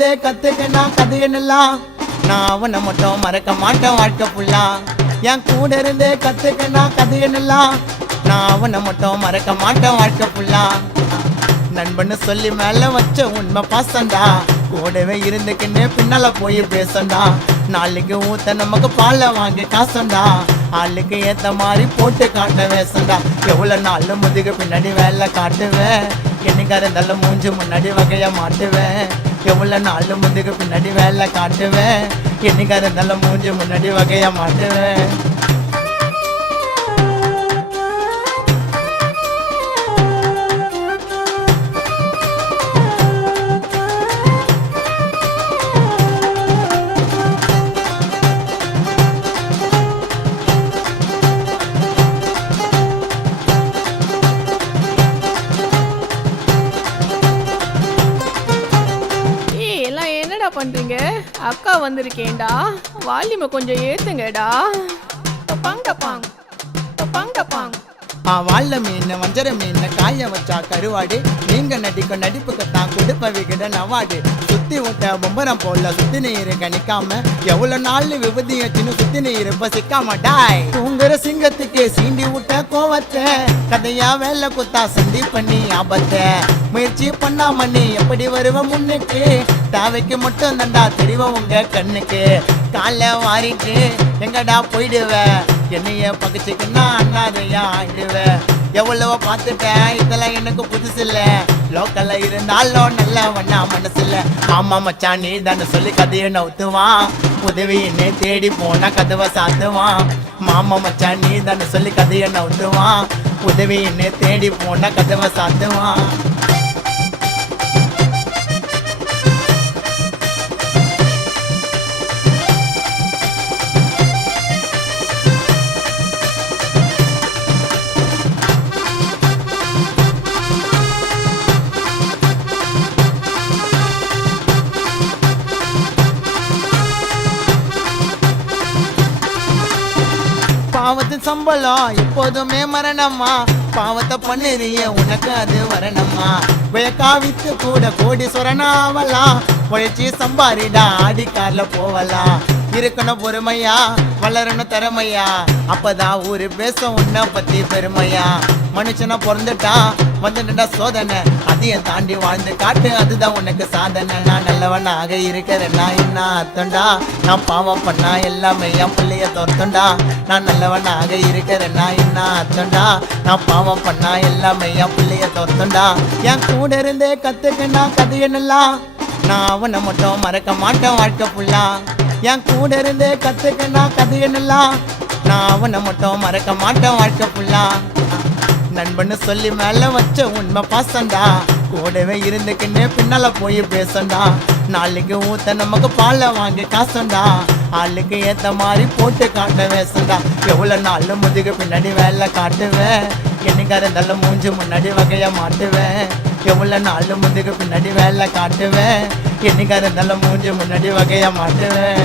இருந்தே கத்துக்கனா கதையெல்லாம் நான் அவனை மட்டும் மறக்க மாட்டேன் வாழ்க்கை ஃபுல்லா. என் கூட இருந்தே கத்துக்கனா கதையெல்லாம் நான் அவனை மட்டும் மறக்க மாட்டேன் வாழ்க்கை ஃபுல்லா. நண்பன்னு சொல்லி மேல வச்ச உண்மை பாசண்டா, கூடவே இருந்துக்கின்னே பின்னால போய் பேசண்டா. நாளைக்கு ஊத்த நமக்கு பாலை வாங்கி காசண்டா, ஆளுக்கு ஏத்த மாதிரி போட்டு காட்ட வேசண்டா. எவ்வளவு நாள் முதுகு பின்னாடி வேலை காட்டுவேன், என்னைக்கார இருந்தாலும் மூஞ்சி முன்னாடி வகைய மாட்டுவேன். எவ்வளவு நாள் முதுகு பின்னாடி வேலை காட்டுவேன், என்னைக்கார இருந்தாலும் மூஞ்சி முன்னாடி வகைய மாட்டுவேன். பண்றீங்க? அக்கா வந்திருக்கேன்டா, வால்யூமை கொஞ்சம் ஏத்துங்கடா. பங்க பாங் பங்க பாங். வாழ மீன் வஞ்சர மீன் காய வச்சா கருவாடு, நீங்க நடிக்கும் நடிப்புக்கு தான் கொடுப்ப விகிட நவாடு. சுத்தி விட்ட பொம்பரம் போல சுத்தி நீர் கணிக்காம, எவ்வளவு நாள் விபதி வச்சுன்னு சுத்தி நீர் பசிக்காம டாய். தூங்குற சிங்கத்துக்கு சீண்டி விட்ட கோவத்தை, கதையா வேலை குத்தா சந்தி பண்ணி ஆபத்தை. முயற்சி பண்ணாம நீ எப்படி வருவ முன்னுக்கு, தாவைக்கு மட்டும் தண்டா தெரிவ உங்க கண்ணுக்கு. கால வாரிட்டு எங்கடா போயிடுவ, என்னைய பகிச்சுக்குன்னா அண்ணாதையா ஆயிடுவ. எவ்வளவோ பார்த்துட்டேன், இதெல்லாம் எனக்கு புதுசு இல்ல. லோக்கல்ல இருந்தாலும் நல்ல வண்ணா மனசு இல்ல. ஆமா மச்சான் நீ தானே சொல்லி கதையை நவுத்துவான், உதவி என்னை தேடி போனா கதவை சாத்துவான். மாமா மச்சான் நீ தானே சொல்லி கதையை நவுத்துவான், உதவி என்னை தேடி போனா கதவை சாத்துவான். பாவத்தின் சம்பளம் எப்போதுமே மரணமா, பாவத்தை பண்ணுறிய உனக்கு அது வரணுமா. வியக்காவித்து கூட கோடீஸ்வரனாவலாம், உழைச்சி சம்பாரிடா ஆடி கார்ல போவலாம். இருக்கணும் பொறுமையா, வளரணும் திறமையா, அப்பதான் ஊரு பேச உன்னை பத்தி பெருமையா. மனுஷனா பிறந்துட்டா வந்துட்டா சோதனை, அதையும் தாண்டி வாழ்ந்து காட்டு அதுதான் உனக்கு சாதனை. நான் நல்லவனாக இருக்கிறேன்னா என்ன அர்த்தம்டா, நான் பாவம் பண்ணா எல்லாமே என் பிள்ளைய தோர்த்தண்டா. நான் நல்லவனாக இருக்கிறேன்னா என்ன அர்த்தம்டா, நான் பாவம் பண்ணா எல்லாமே என் பிள்ளைய தோர்த்தண்டா. என் கூட இருந்தே கத்துக்கனா கதையெல்லாம் நான் அவனை மட்டும் மறக்க மாட்டேன் வாழ்க்கை ஃபுல்லா. என் கூட இருந்தே கத்துக்கனா கதையெல்லாம் நான் அவனை மட்டும் மறக்க மாட்டேன் வாழ்க்கை ஃபுல்லா. நண்பன்னு சொல்லி மேல வச்ச உண்மை பாசண்டா, கூடவே இருந்துக்கின்னே பின்னால போய் பேசண்டா. நாளைக்கு ஊத்த நமக்கு பாலை வாங்கி காசண்டா, ஆளுக்கு ஏத்த மாதிரி போட்டு காட்ட வேசண்டா. எவ்வளவு நாள் முதுகு பின்னாடி வேலை காட்டுவேன், என்னைக்கார இருந்தாலும் மூஞ்சி முன்னாடி வகைய மாட்டுவேன். எவ்வளவு நாள் முதுகு பின்னாடி வேலை காட்டுவேன், என்னைக்கார இருந்தாலும் மூஞ்சி முன்னாடி வகைய மாட்டுவேன்.